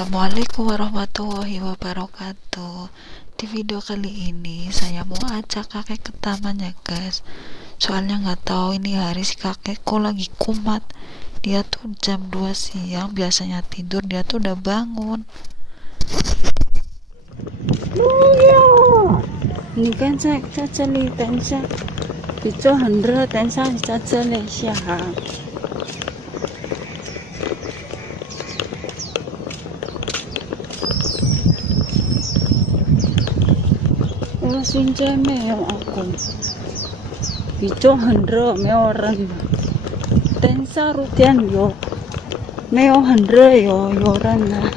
Assalamualaikum warahmatullahi wabarakatuh. Di video kali ini saya mau ajak kakek ke taman ya guys. Soalnya nggak tahu ini hari si kakekku lagi kumat. Dia tuh jam 2 siang biasanya tidur, dia tuh udah bangun.你刚才在这里等一下，宇宙很热，等一下你在这里一下哈。我现在没有阿公，宇宙很热，没有人。等一下露天有，没有很热，有人了。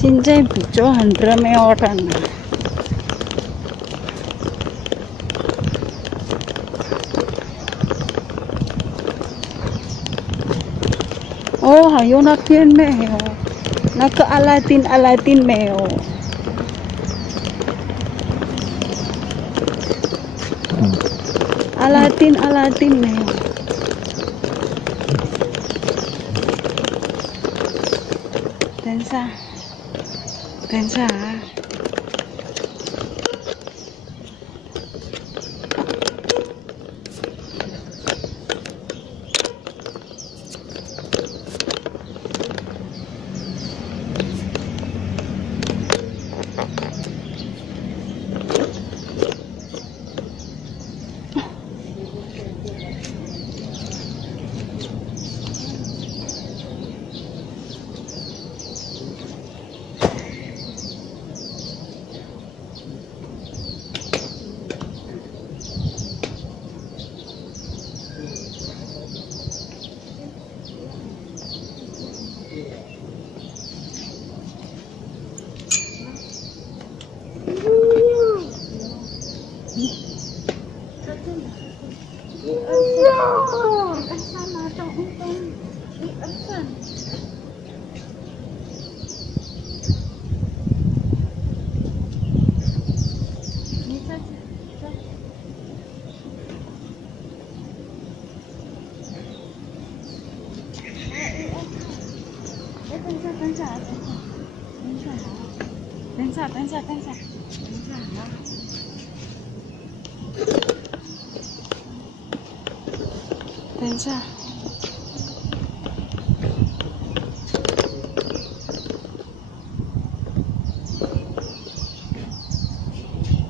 现在宇宙很热，没有人了。哦，还有那边没有，那个阿拉丁没有。阿拉丁没有。等一下啊。等一下，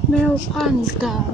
没有看到。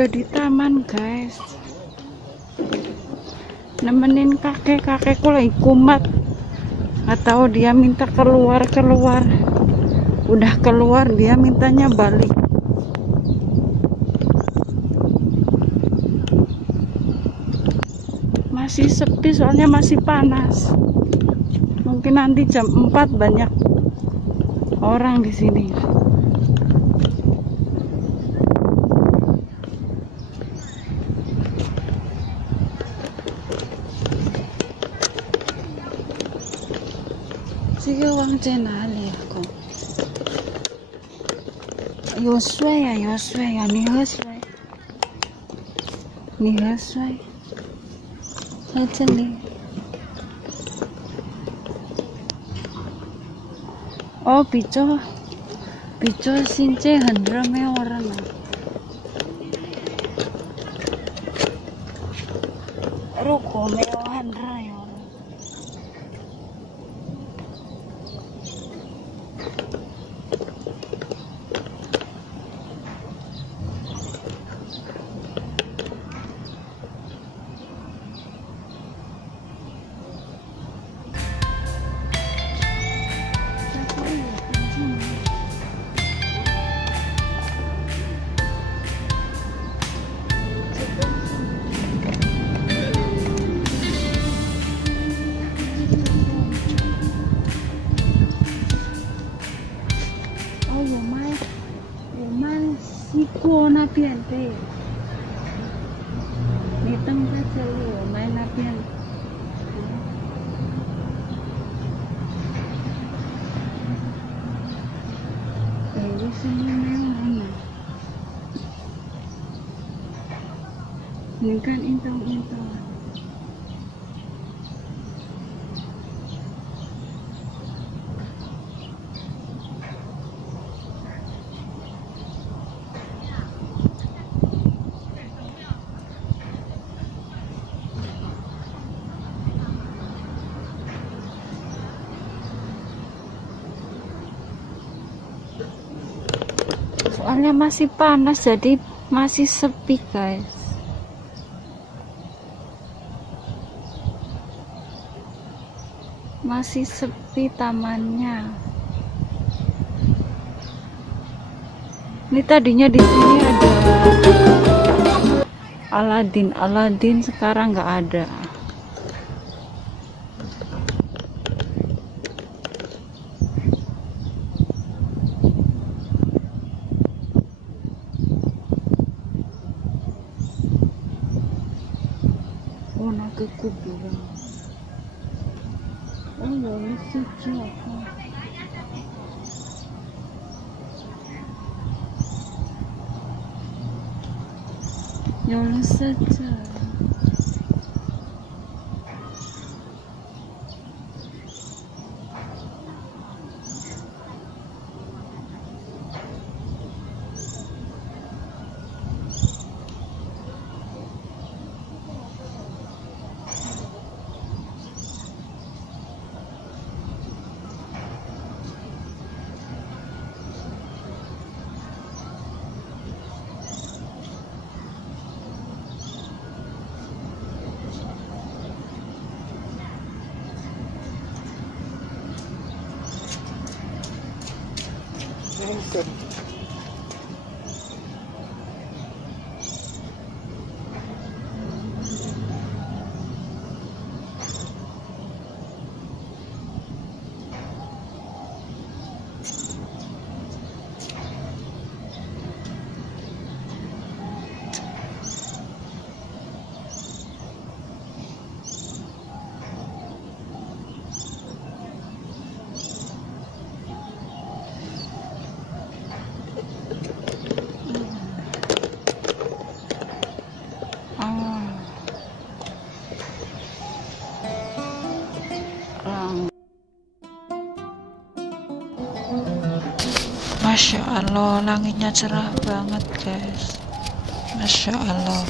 udah di taman guys, nemenin kakekku lagi kumat. Nggak tahu dia minta keluar, udah keluar dia mintanya balik. Masih sepi soalnya masih panas. Mungkin nanti jam 4 banyak orang di sini. Sige wang cenali ako.有水呀，有水呀，你喝水。你喝水。在这里。Oh, Pico Since很ramai orang. Ruko mewahan raya. Siku na piante di tempat selalu main napian. Ini semua memang ini kan intang-intang. Soalnya masih panas jadi masih sepi guys. Masih sepi tamannya. Ini tadinya di sini ada Aladin, sekarang nggak ada. Ke kuburan. Oh, ya sejak. Ya saja. Masya Allah, langitnya cerah banget guys. Masya Allah.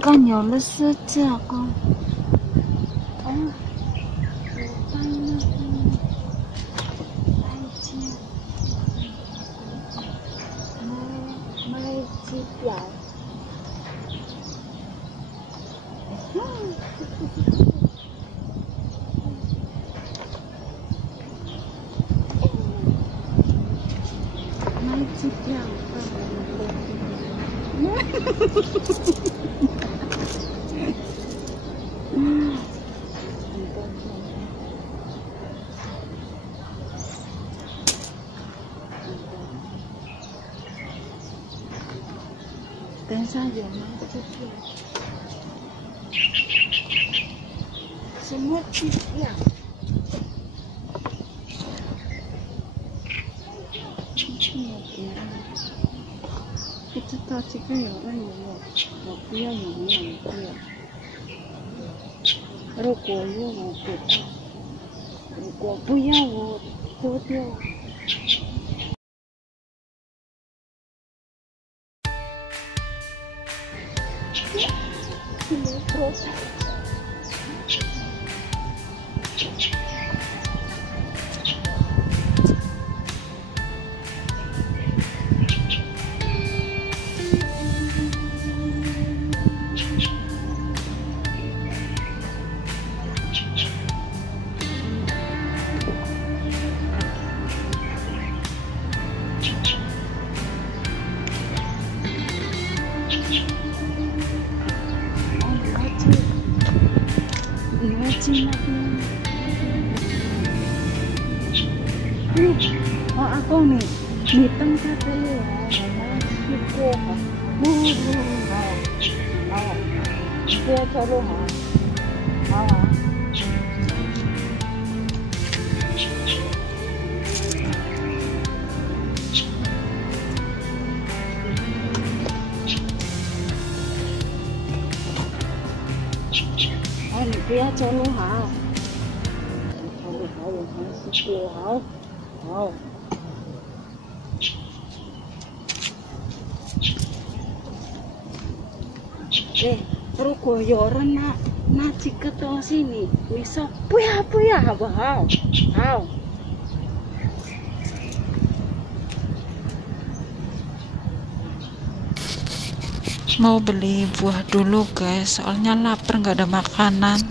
看有了是这个，哦，我搬那个卖鸡表，卖鸡表等一下有吗？这边什么鸡表？不知道这个有没有，我不要有没有不要。如果有我给他，如果不要我丢掉。你要进那边？阿公你等下可以我们去过好，好，不要走路好啊。你不要走路好，我们是过好。如果有人拿这个东西，你说不要，好不好？好。Mau beli buah dulu guys, soalnya lapar nggak ada makanan.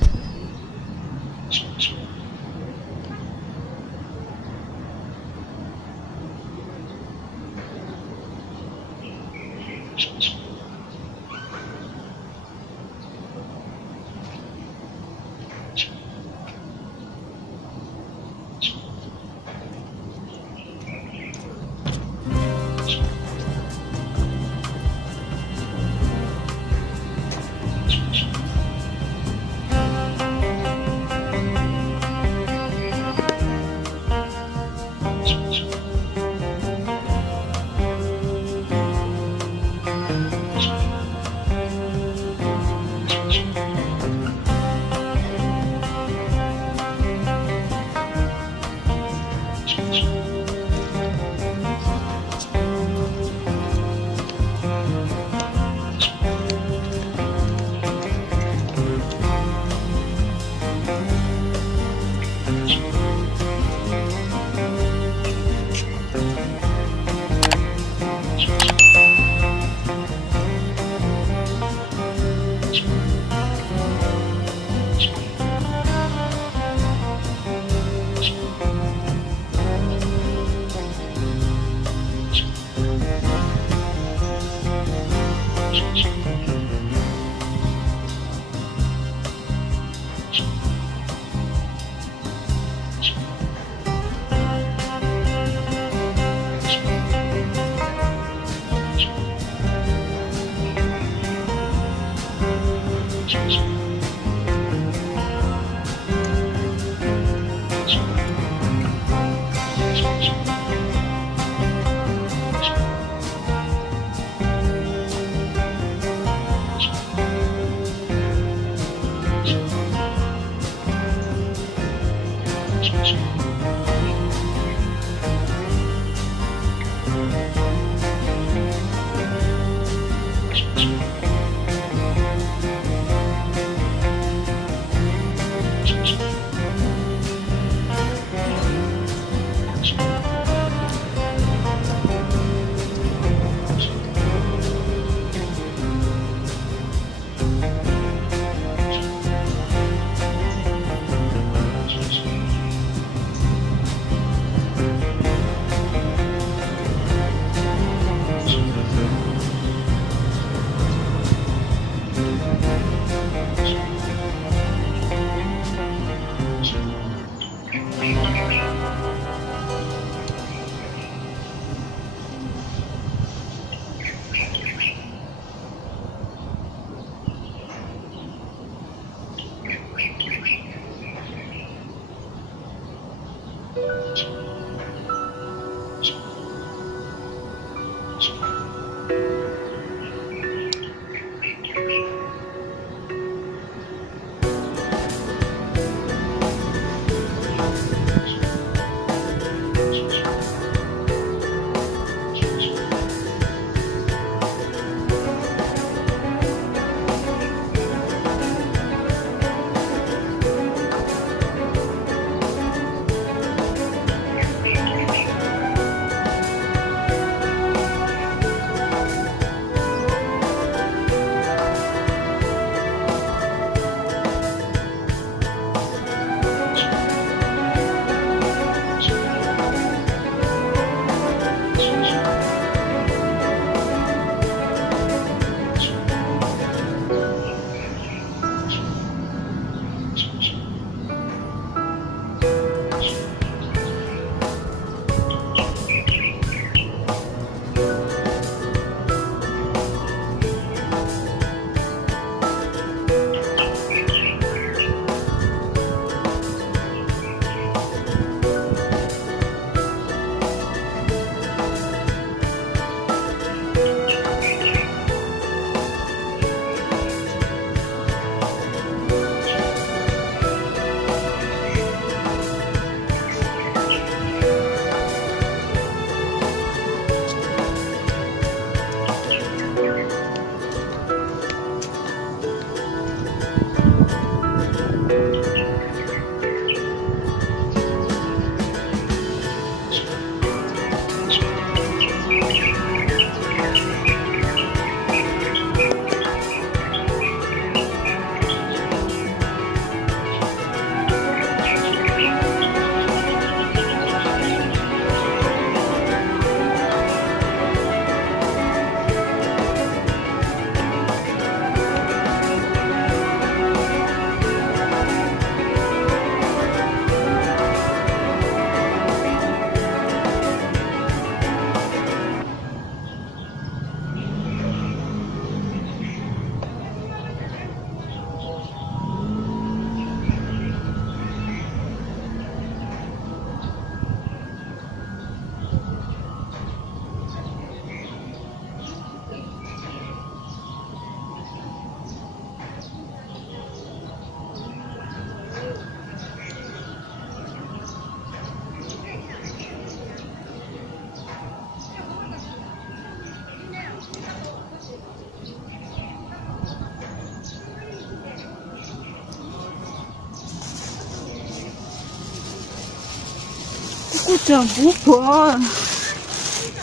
tuku jambu bol.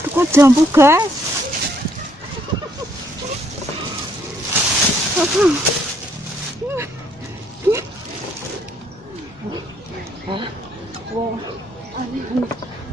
Tuku jambu guys. Wow, aneh.